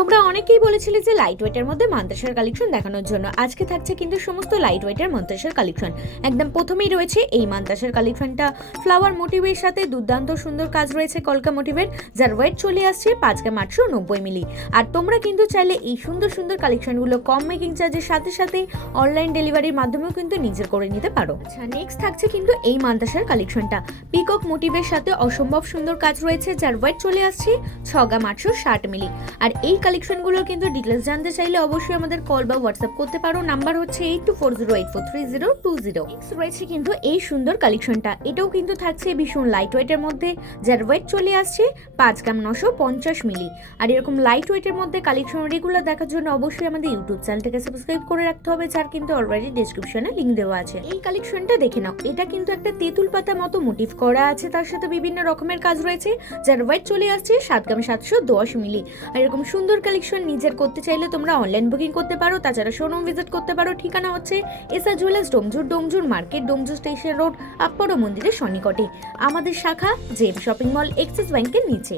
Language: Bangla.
তোমরা অনেকেই বলেছিলে যে লাইট ওয়েটের মধ্যে মান্তাসার কালেকশন দেখানোর জন্য। আজকে থাকছে কিন্তু সমস্ত লাইট ওয়েটের মান্তাসার কালেকশন। একদম প্রথমেই রয়েছে এই মান্তাসার কালেকশনটা ফ্লাওয়ার মোটিভের সাথে দুর্দান্ত সুন্দর কাজ রয়েছে কলকা মোটিভের, যার ওয়েট চলে আসছে 5 গ্রাম 890 মিলি। আর তোমরা কিন্তু চাইলে এই সুন্দর সুন্দর কালেকশনগুলো কম মেকিং চার্জের সাথে সাথে অনলাইন ডেলিভারির মাধ্যমেও কিন্তু নিজের করে নিতে পারো। আচ্ছা, নেক্সট থাকছে কিন্তু এই মান্তাসার কালেকশনটা পিকক মোটিভের সাথে অসম্ভব সুন্দর কাজ রয়েছে, যার ওয়েট চলে আসছে 6 গ্রাম 860 মিলি। আর এই কালেকশনগুলোর কিন্তু ডিটেলস জানতে চাইলে অবশ্যই আমাদের কল বা হোয়াটসঅ্যাপ করতে পারো। নাম্বার হচ্ছে 8240843020। নেক্সট রয়েছে কিন্তু এই সুন্দর কালেকশনটা, এটাও কিন্তু থাকছে ভীষণ লাইট ওয়েটের মধ্যে, যার ওয়েট চলে আসছে 5 গ্রাম 950 মিলি। আর এরকম লাইট ওয়েটের মধ্যে কালেকশন রেগুলার দেখার জন্য অবশ্যই আমাদের ইউটিউব চ্যানেলটাকে সাবস্ক্রাইব করে রাখতে হবে, যার কিন্তু অলরেডি ডেসক্রিপশনে লিংক দেওয়া আছে। এই কালেকশনটা দেখে নাও, এটা কিন্তু একটা তেঁতুল পাতা মতো মোটিভ করা আছে, তার সাথে বিভিন্ন রকমের কাজ রয়েছে, যার ওয়েট চলে আসছে 7 গ্রাম 710 মিলি। আর এরকম সুন্দর কালেকশন নিজের করতে চাইলে তোমরা অনলাইন বুকিং করতে পারো, তাছাড়া শোরুম ভিজিট করতে পারো। ঠিকানা হচ্ছে SR jewellers, Domjur market, Domjur station road, আপ্পারো মন্দিরের সন্নিকটে। আমাদের শাখা জেম শপিং মল, এক্সিস ব্যাংকের নিচে।